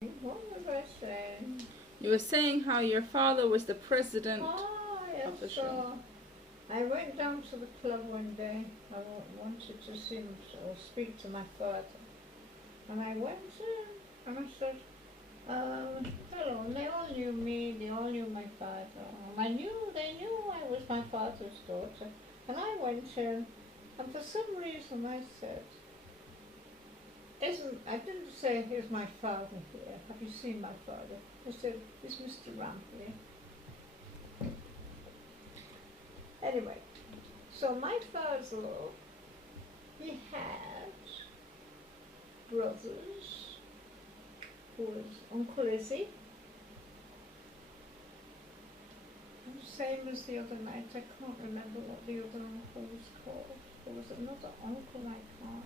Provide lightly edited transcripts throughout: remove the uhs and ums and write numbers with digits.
What was I saying? You were saying how your father was the president Yes, of the show. I went down to the club one day. I wanted to see or speak to my father. And I went in and I said, hello. And they all knew me, they all knew my father. They knew I was my father's daughter. And I went in, and for some reason I said, I didn't say, is my father here? Have you seen my father? I said, is Mr. Rampley? Anyway, so my father, he had brothers, who was Uncle Izzy, same as the other night. I can't remember what the other uncle was called. There was another uncle I can't.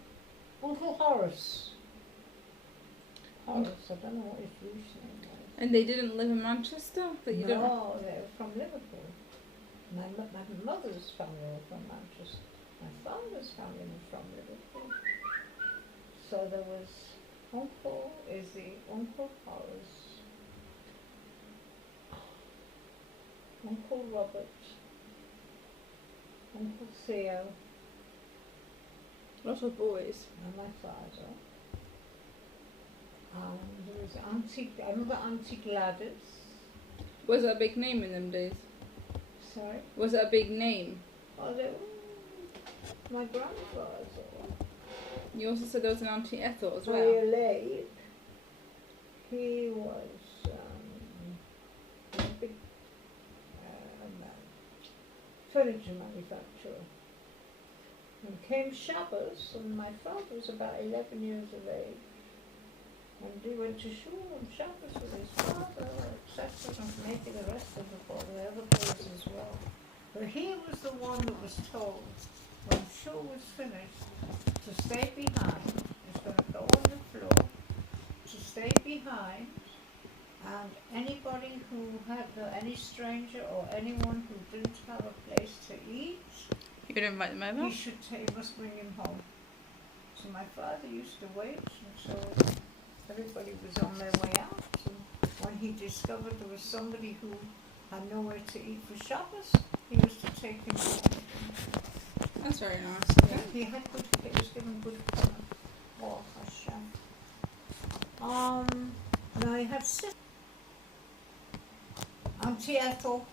Uncle Horace. Horace, I don't know what his Jewish name was. And they didn't live in Manchester? No, they were from Liverpool. My mother's family were from Manchester. My father's family was from Liverpool. So there was Uncle Izzy, Uncle Horace, Uncle Robert, Uncle Theo, Lots of boys. and my father. There was another Auntie Gladys. Was that a big name in them days? Sorry? Was that a big name? Oh, my grandfather. You also said there was an Auntie Ethel as well. Very late. He was a big furniture manufacturer. And came Shabbos, and my father was about 11 years of age. And he went to shul on Shabbos with his father, etc., and maybe the rest of the other boys as well. But he was the one that was told, when shul was finished, to stay behind. He was going to go on the floor, to stay behind, and anybody who had, any stranger or anyone who didn't have a place to eat, You could invite them over? he must bring him home. So my father used to wait until everybody was on their way out. And when he discovered there was somebody who had nowhere to eat for Shabbos, he used to take him home. That's very nice. Yeah, he was given good cover. Oh, Hashem. Now he had sisters. Auntie Ethel,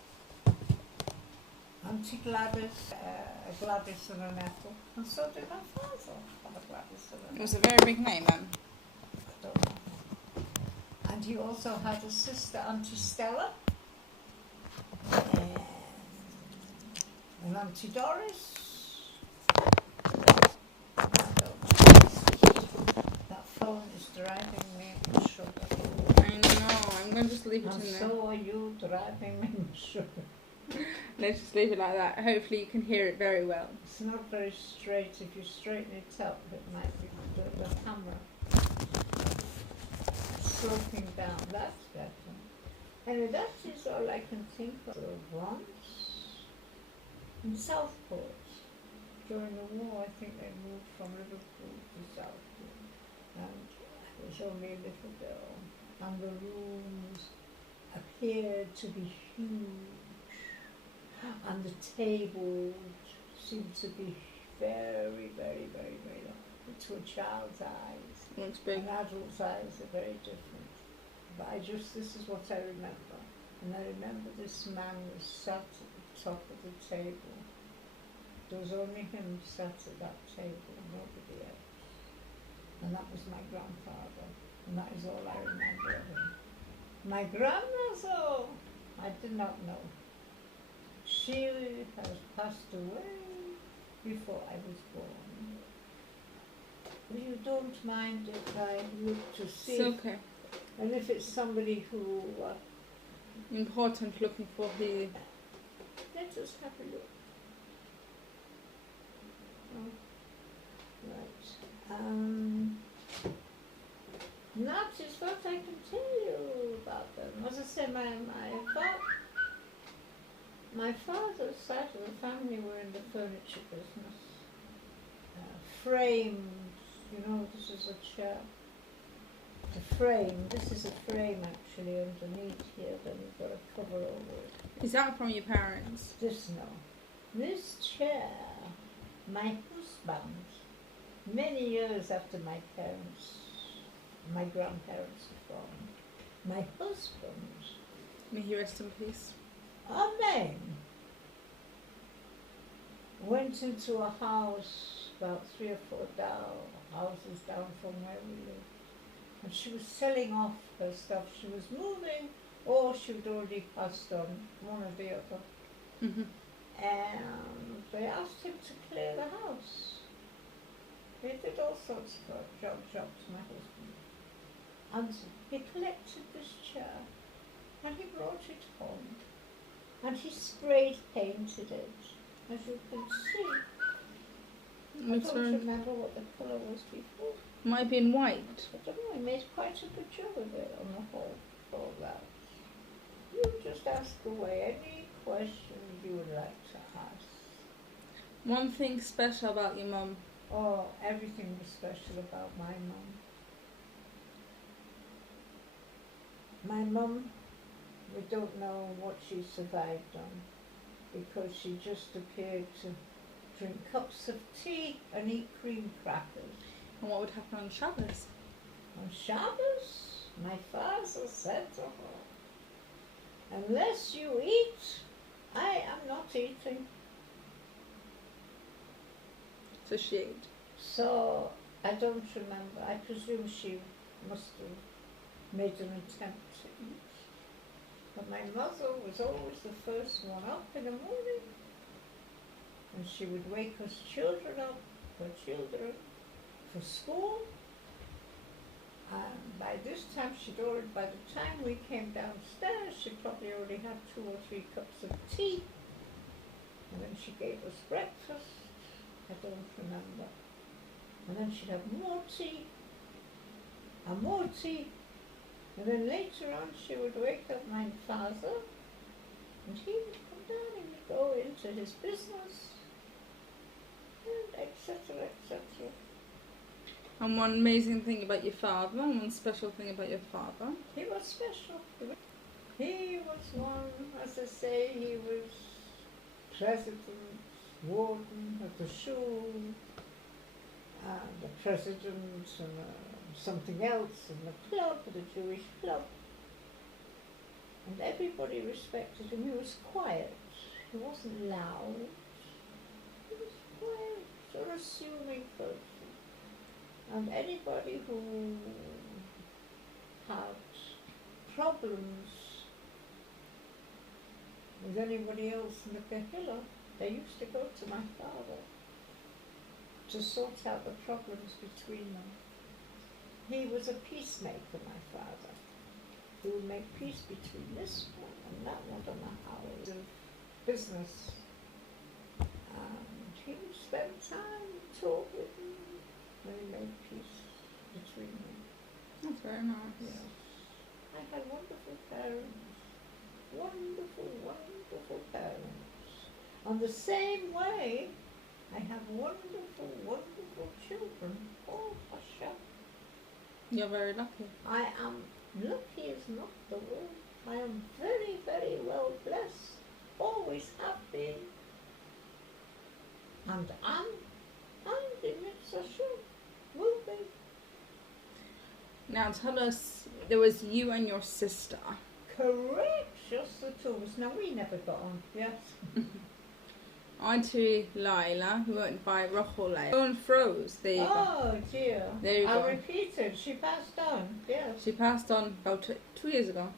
Auntie Gladys, a Gladys and an Ethel, and so did my father have a Gladys and an It was a very big name then. I don't know. And he also had a sister, Auntie Stella, and Auntie Doris. I don't know. That phone is driving me sugar. I know, I'm going to just leave it And in there. so are you driving me sugar. Let's just leave it like that. Hopefully you can hear it very well. It's not very straight. If you straighten it up, it might be the camera sloping down. That's better. Anyway, that is all I can think of once. In Southport, during the war, I think they moved from Liverpool to Southport. And I was only a little girl. And the rooms appeared to be huge. And the tables seemed to be very, very, very, very long. To a child's eyes. Looks big. An adult's eyes are very different. But this is what I remember. And I remember this man was sat at the top of the table. There was only him sat at that table, nobody else. And that was my grandfather. And that is all I remember of him. My grandmother, I did not know. She has passed away before I was born. If you don't mind if I look to see, It's okay. and if it's somebody who, Important looking for the... let us have a look. Oh, right. That is what I can tell you about them. As I said, my father's side of the family were in the furniture business. Frames, this is a chair. the frame. This is a frame actually underneath here. Then you've got a cover over it. Is that from your parents? This no. This chair, my husband, many years after my parents, my grandparents are gone, my husband, May he rest in peace. Amen, went into a house about 3 or 4 houses down from where we lived. And she was selling off her stuff. She was moving, or she had already passed on, one or the other. Mm-hmm. And they asked him to clear the house. He did all sorts of jobs, my husband. And he collected this chair, and he brought it home. And he sprayed painted it, as you can see. I Looks don't very. remember what the colour was before. Might be in white. I don't know, he made quite a good job of it on the whole, all that. You just ask away any questions you would like to ask. One thing special about your mum. Oh, everything was special about my mum. My mum, we don't know what she survived on, because she just appeared to drink cups of tea and eat cream crackers. And what would happen on Shabbos? On Shabbos, my father said to her, unless you eat, I am not eating. So she ate. So, I don't remember. I presume she must have made an attempt to eat. But my mother was always the first one up in the morning. And she would wake us children up, her children, for school. And by this time, by the time we came downstairs, she probably already had 2 or 3 cups of tea. And then she gave us breakfast. I don't remember. And then she'd have more tea, and more tea. And then later on, she would wake up my father, and he would come down and he'd go into his business, and etc., etc. And one amazing thing about your father, and one special thing about your father. He was special. He was one, as I say, he was president, warden of the shul, and the president, and something else in the club, the Jewish club. And everybody respected him. He was quiet. He wasn't loud. He was quiet, unassuming person. And anybody who had problems with anybody else in the Kehillah, they used to go to my father to sort out the problems between them. He was a peacemaker, my father. He would make peace between this one and that one on the house of business. And he would spend time, talk with me, when he made peace between them. That's very nice. Yes. I had wonderful parents. Wonderful, wonderful parents. On the same way, I have wonderful, wonderful children. Oh, Hashem. You're very lucky. I am lucky is not the word. I am very, very well blessed. Always have been. And am. And in Mitzvah will be. Now tell us, there was you and your sister. Correct. Just the two of us. Now we never got on. Yes. Auntie Lila, who went by Rachel Leila. Phone froze. There you go. Oh dear. There you I go. repeated. She passed on. Yes. She passed on about 2 years ago.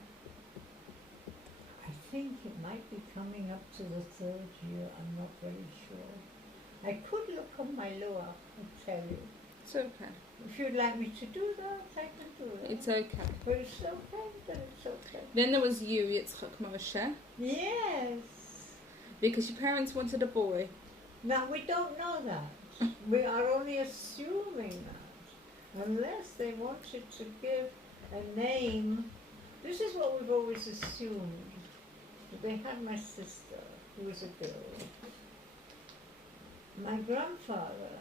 I think it might be coming up to the 3rd year. I'm not very sure. I could look on my lower and tell you. It's okay. If you'd like me to do that, I can do that. It's okay. But it's okay, then it's okay. Then there was you, Yitzchak Moshe, Yes. because your parents wanted a boy. Now, we don't know that. We are only assuming that. Unless they wanted to give a name. This is what we've always assumed. They had my sister, who was a girl. My grandfather,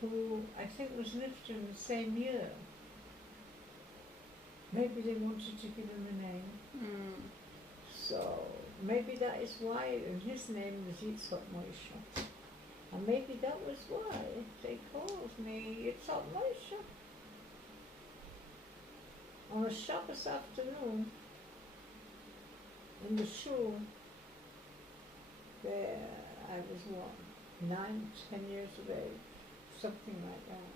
who I think was lived in the same year, Maybe they wanted to give him a name. Mm. So maybe that is why his name is Yitzhak Moshe. And maybe that was why they called me Yitzhak Moshe. On a Shabbos afternoon, in the shul, there I was what, 9, 10 years of age, something like that.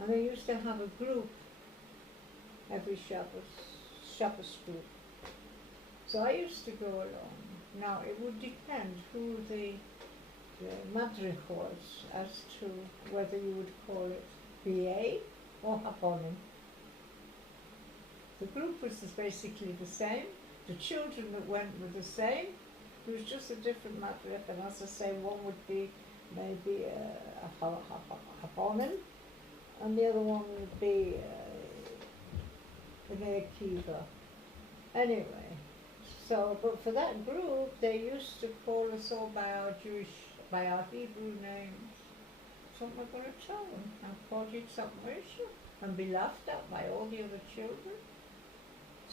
And they used to have a group every Shabbos group. So I used to go along. Now it would depend who the madrich was as to whether you would call it BA or Haponim. The group was basically the same. The children that went were the same. It was just a different madrich, and as I say, one would be maybe a Haponim, and the other one would be an Akiva. Anyway, so, but for that group, they used to call us all by our Hebrew names. So what am I going to tell them? I'll call you Tzatmoisha and be laughed at by all the other children.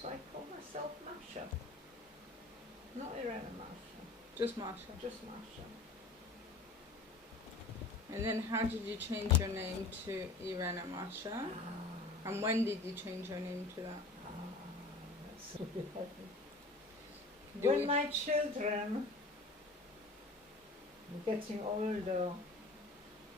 So I call myself Masha. Not Irena Masha, Just Masha. just Masha. And then how did you change your name to Irena Masha? And when did you change your name to that? That's really heavy. Do When we- my children were getting older,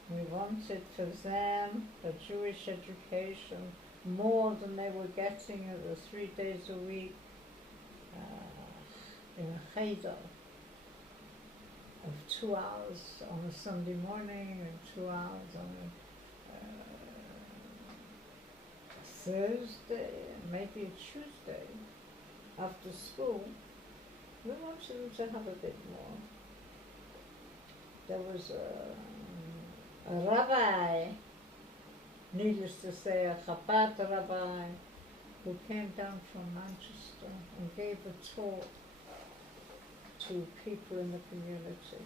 we wanted for them a Jewish education more than they were getting at the 3 days a week in a cheder of 2 hours on a Sunday morning and 2 hours on a Thursday and maybe a Tuesday after school. We wanted them to have a bit more. There was a rabbi, needless to say, a Chabad rabbi, who came down from Manchester and gave a talk to people in the community.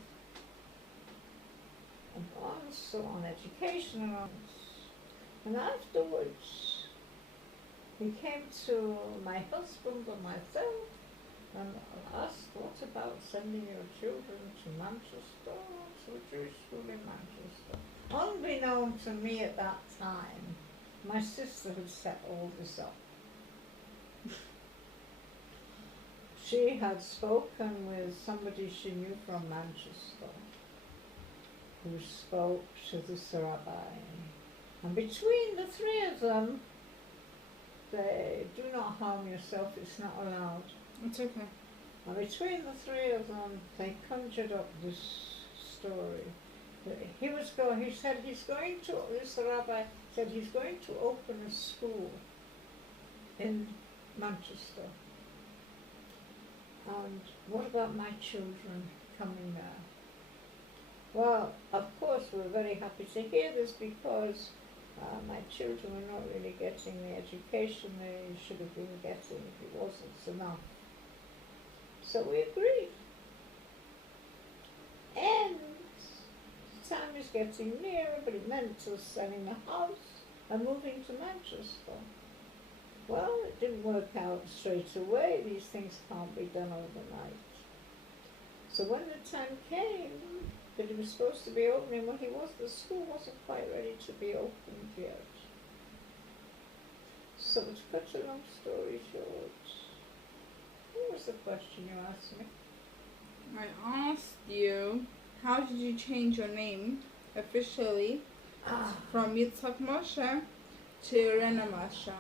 And also on education and on. And afterwards, he came to my husband and myself and asked, what about sending your children to Manchester, to a Jewish school in Manchester? Unbeknown to me at that time, my sister had set all this up. She had spoken with somebody she knew from Manchester, who spoke to this rabbi. And between the three of them, they do not harm yourself, it's not allowed. It's okay. And between the three of them, they conjured up this story. He said he's going to, this rabbi said he's going to open a school in Manchester. And what about my children coming there? Well, of course, we're very happy to hear this because my children were not really getting the education they should have been getting if it wasn't enough. So we agreed. And time is getting nearer, but it meant us selling the house and moving to Manchester. Well, it didn't work out straight away. These things can't be done overnight. So when the time came that it was supposed to be opening, well, the school wasn't quite ready to be opened yet. So to cut a long story short, what was the question you asked me? I asked you, how did you change your name officially from Yitzhak Moshe to Irena Masha?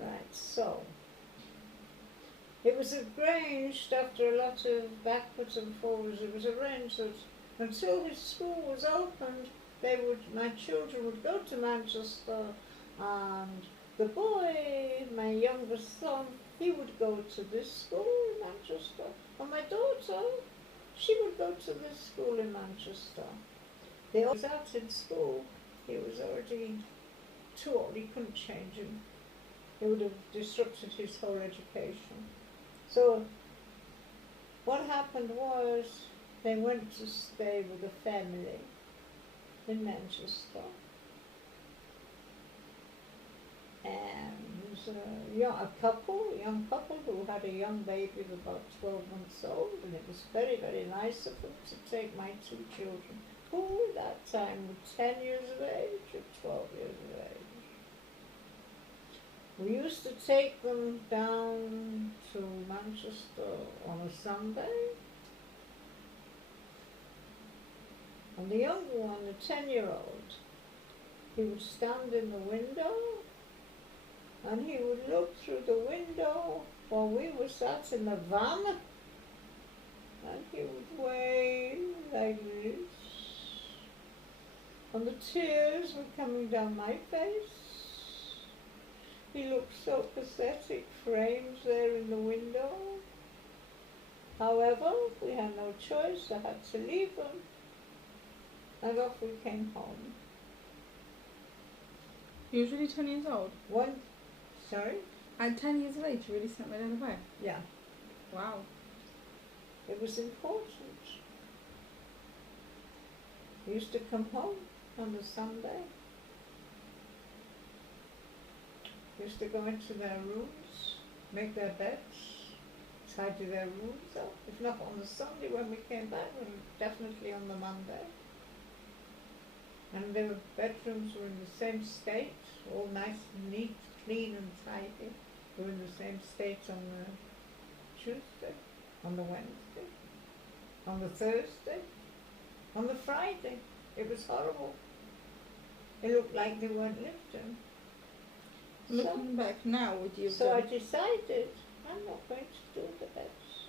Right, so it was arranged after a lot of backwards and forwards. It was arranged that until his school was opened, my children would go to Manchester, and the boy, my youngest son, he would go to this school in Manchester, and my daughter, she would go to this school in Manchester. They was out in school. He was already too old. He couldn't change him. It would have disrupted his whole education. So what happened was they went to stay with a family in Manchester. And was a young couple who had a young baby of about 12 months old, and it was very, very nice of them to take my two children, who at that time were 10 years of age or 12 years of age. We used to take them down to Manchester on a Sunday. And the younger one, the 10-year-old, he would stand in the window and he would look through the window while we were sat in the van, and he would wave like this. And the tears were coming down my face. He looked so pathetic, framed there in the window. However, we had no choice. I had to leave them. And off we came home. You was really 10 years old? Sorry? At 10 years of age, you really sent my dad away? Yeah. Wow. It was important. We used to come home on the Sunday. We used to go into their rooms, make their beds, tidy their rooms up. If not on the Sunday when we came back, then definitely on the Monday. And their bedrooms were in the same state, all nice and neat, clean and tidy. They were in the same state on the Tuesday, on the Wednesday, on the Thursday, on the Friday. It was horrible. It looked like they weren't lived in. Looking back now, would you have So I done? decided I'm not going to do the beds.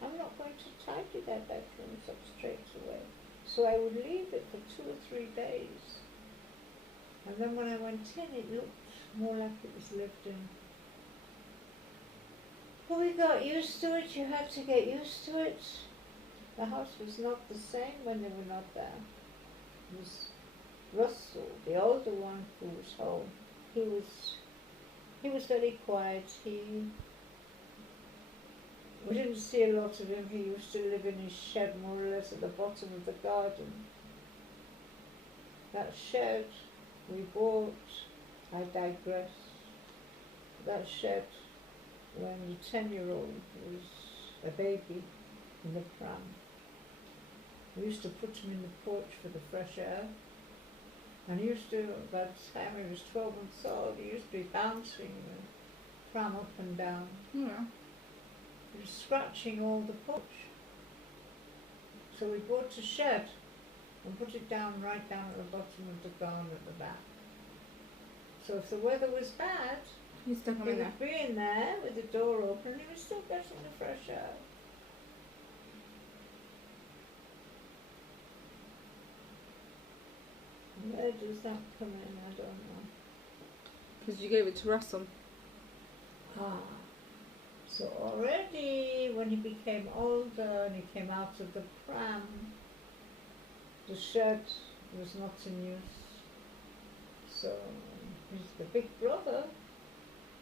I'm not going to tidy their bedrooms up straight away. So I would leave it for 2 or 3 days. And then when I went in, it looked more like it was lived in. Well, we got used to it. You had to get used to it. The house was not the same when they were not there. It was Russell, the older one, who was home. He was very quiet. We didn't see a lot of him. He used to live in his shed more or less at the bottom of the garden. That shed we bought, I digress, that shed when the 10-year-old was a baby in the pram. We used to put him in the porch for the fresh air. And he used to, by the time he was 12 months old, he used to be bouncing the pram up and down. Yeah. He was scratching all the porch. So we bought a shed and put it right down at the bottom of the garden at the back. So if the weather was bad, You stuck he him in there. would be in there with the door open and he was still getting the fresh air. Where does that come in? I don't know. Because you gave it to Russell. So already when he became older and he came out of the pram, the shed was not in use. So the big brother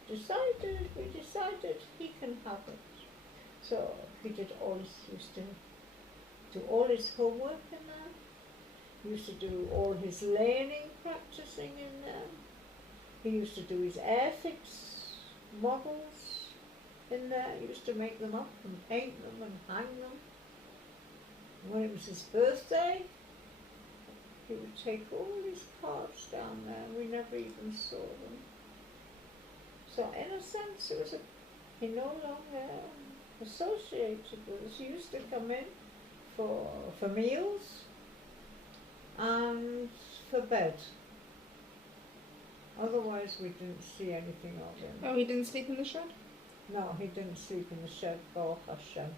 we decided he can have it. So he used to do all his homework in there. He used to do all his learning, practicing in there. He used to do his Airfix models in there. He used to make them up and paint them and hang them. When it was his birthday, he would take all his cards down there. We never even saw them. So in a sense, he no longer associated with us. He used to come in for meals and for bed. Otherwise, we didn't see anything of him. Oh, he didn't sleep in the shed? No, he didn't sleep in the shed, Baruch Hashem.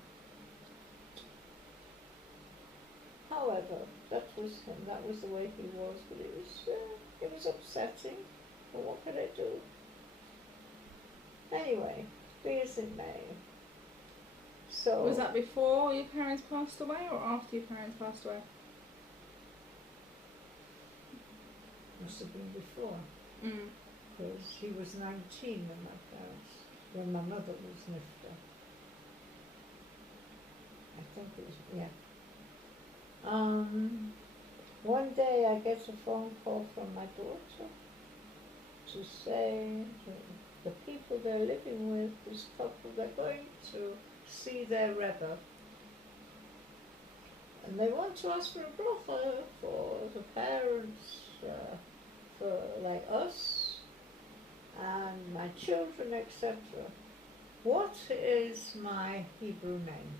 However, that was him. That was the way he was. But it was upsetting. But what could I do? Anyway, be as it may. So Was that before your parents passed away or after your parents passed away? must have been before, Mm. because he was 19 when my mother was Nifta. I think it was, yeah. One day I get a phone call from my daughter to say the people they're living with, this couple, they're going to see their Rebbe. And they want to ask for a bracha for the parents, for like us, and my children, etc. What is my Hebrew name?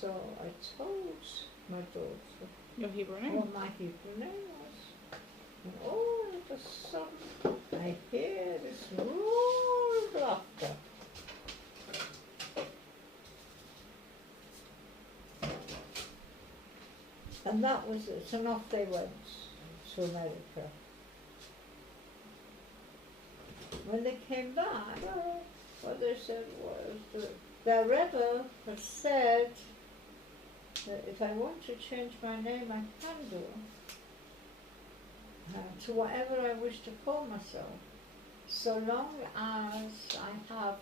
So I told my daughter Your Hebrew name? what my Hebrew name was. And all of a sudden, I hear this roar of laughter. And that was it. And off they went to America. When they came back, what they said was that their Rebbe had said that if I want to change my name, I can do to whatever I wish to call myself, so long as I have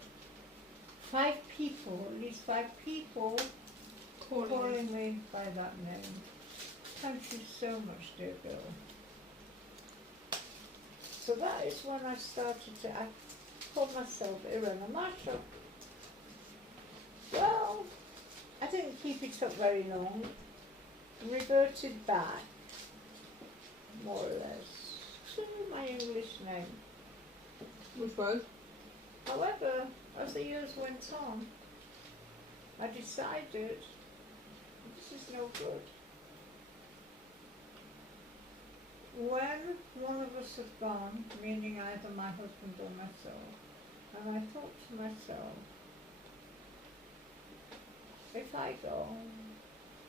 5 people, at least 5 people, calling me by that name. Thank you so much, dear girl. So that is when I started to call myself Irena Masha. Well, I didn't keep it up very long. Reverted back, more or less, to my English name. Which was? However, as the years went on, I decided this is no good. When one of us had gone, meaning either my husband or myself, and I thought to myself, if I go,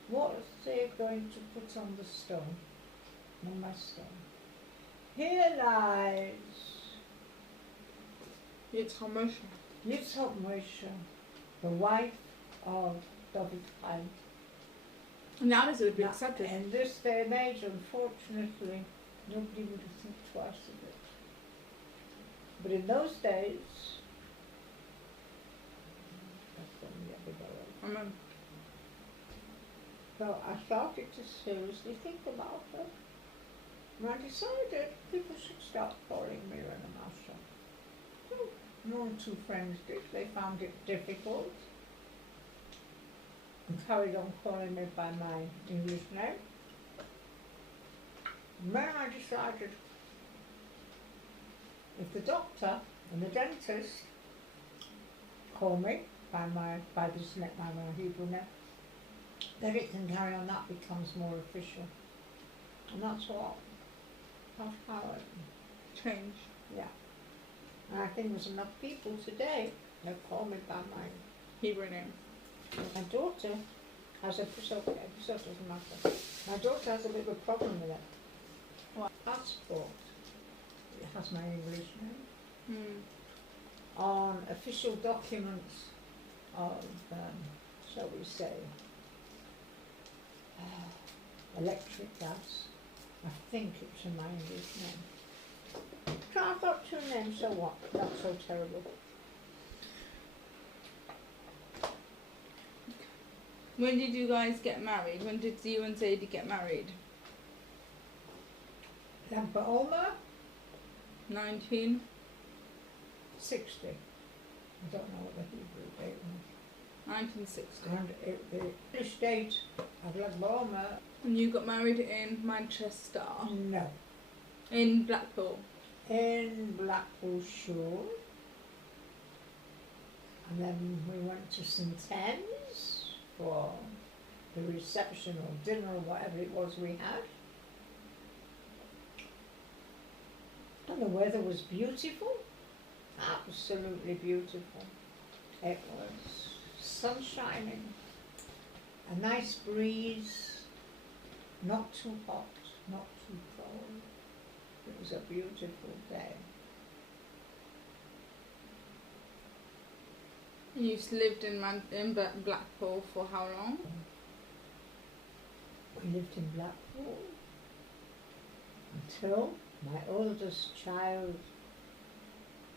what are they going to put on the stone, on my stone? Here lies Yitzhak Moshe. Yitzhak Moshe, the wife of David Chaim. Nowadays it would be Now, accepted. in this day and age, unfortunately, nobody would think twice of it. But in those days, Amen. so I started to seriously think about it. And I decided people should start calling me Irena Masha. So, 1 or 2 friends did. They found it difficult and carried on calling me by my English name. And then I decided if the doctor and the dentist call me by my Hebrew name, then it can carry on. That becomes more official, and that's how it. Change. Yeah. And I think there's enough people today that call me by my Hebrew name. My daughter has a doesn't matter. My daughter has a bit of a problem with it. What? Passport. It has my English name. Hmm. On official documents of, shall we say, electric gas, I think it's in my English name. So I've got 2 names, so what? Not so terrible. When did you guys get married? When did you and Zadie get married? Lampa Oma, 19? 60. I don't know what the Hebrew date was. 1960. And the English date of Lampa Oma, And you got married in Manchester? no. In Blackpool? In Blackpool Shore. And then we went to St Anne's for the reception or dinner or whatever it was we had. And the weather was beautiful, absolutely beautiful. It was sun shining, a nice breeze, not too hot, not too cold. It was a beautiful day. You lived in Blackpool for how long? We lived in Blackpool until my oldest child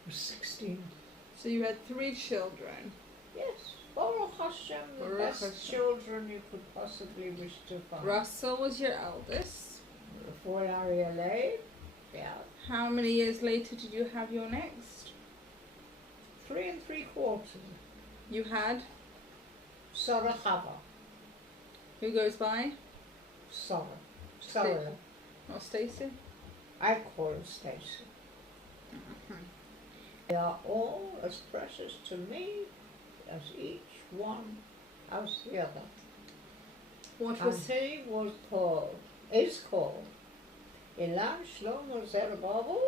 was 16. So you had 3 children. Yes, Baruch Hashem, the Baruch best Hashem. children you could possibly wish to find. Russell was your eldest. Before Ariel, yeah, How many years later did you have your next? 3 3/4. You had? Sarah Chava. Who goes by? Sarah. Sarah. Not Stacey? I call her Stacey. They are all as precious to me as each one as the other. What And was he is called Ilan Shlomo Zerubbabel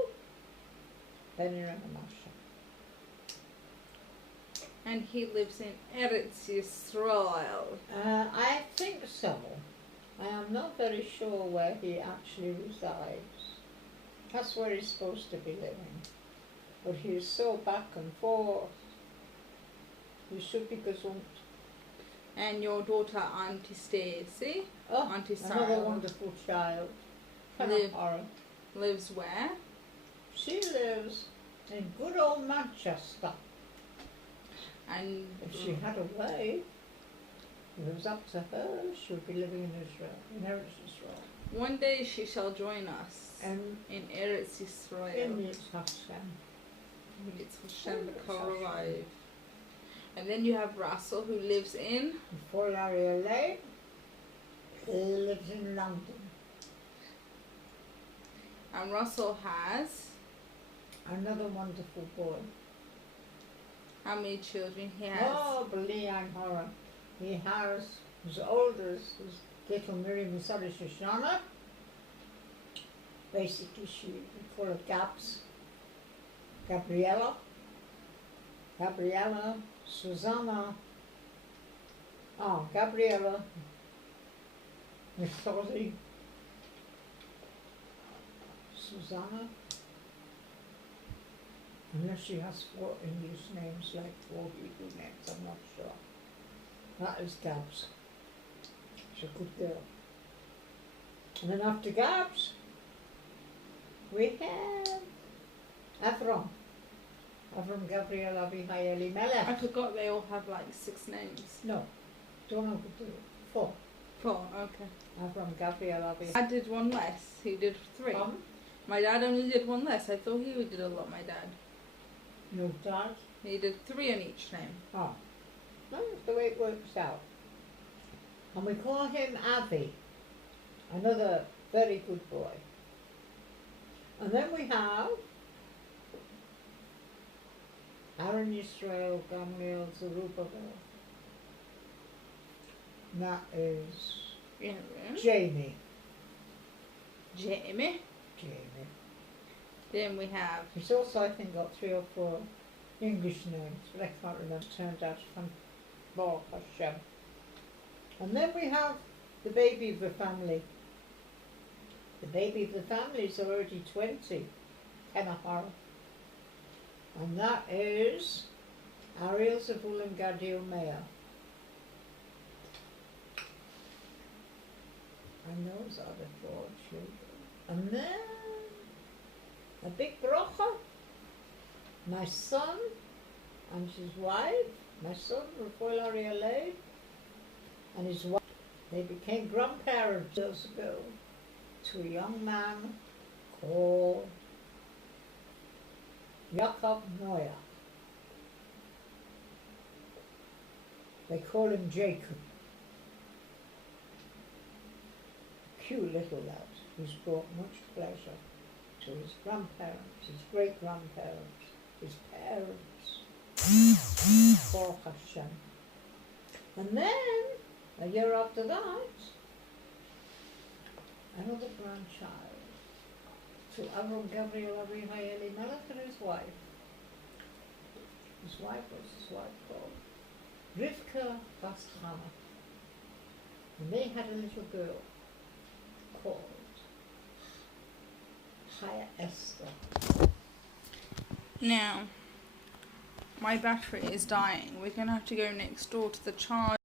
Ben Yerumasha. and he lives in Eretz Yisrael. I think so. I am not very sure where he actually resides. That's where he's supposed to be living. But he's so back and forth. He should be gesund. And your daughter Auntie Stacey, Oh, Auntie another Sarah, wonderful child. Live- Horror. lives where? She lives in good old Manchester. And If she had a way, if it was up to her, she would be living in Israel, in Eretz Israel. one day she shall join us And in Eretz in Yisrael. Yitzhak. It's Hashem B'Karov. And then you have Russell, who lives in. Before Larry Lane, he lives in London. And Russell has Another wonderful boy. how many children he has? Oh, Leanne Horror. He has his oldest, his little Miriam Masada Shoshana. Basically, we call her Gabs. Gabriella, Susanna. Oh, Gabriella, Methodi, Susanna. Unless she has 4 English names, like 4 Hebrew names, I'm not sure. That is Gabs. She's a good girl. And then after Gabs, we have Avram. Avram Gabriel Abihail I Melech. forgot they all have like 6 names. No, don't know what to do. 4. 4, okay. Avram Gabriel Abihail. I did one less. He did 3. My dad only did 1 less. I thought he did a lot, my dad. No dad. He did 3 on each name. Oh, that's the way it works out. And we call him Avi, another very good boy. And then we have Aaron Yisrael Gamliel Zerubbabel. And that is Aaron. Jamie. Jamie. Jamie. Then we have He's also, I think, got 3 or 4 English names, but I can't remember. Turned out from Baruch Hashem. And then we have the baby of the family. The baby of the family is already 20, Kenahara. And that is Ariel Zavul and Gadi Omeya. And those are the 4 children. And then a big bracha. My son and his wife, my son Rafael Ariel and his wife, they became grandparents years ago to a young man called Jakob Noya. They call him Jacob. Cute little lad who's brought much pleasure to his grandparents, his great-grandparents, his parents. Baruch Hashem. And then, a year after that, another grandchild to Avram Gabriel Abihail Melech and his wife. His wife was his wife called Rivka Bastchana. And they had a little girl called Chaya Esther. now. My battery is dying. We're gonna have to go next door to the charge.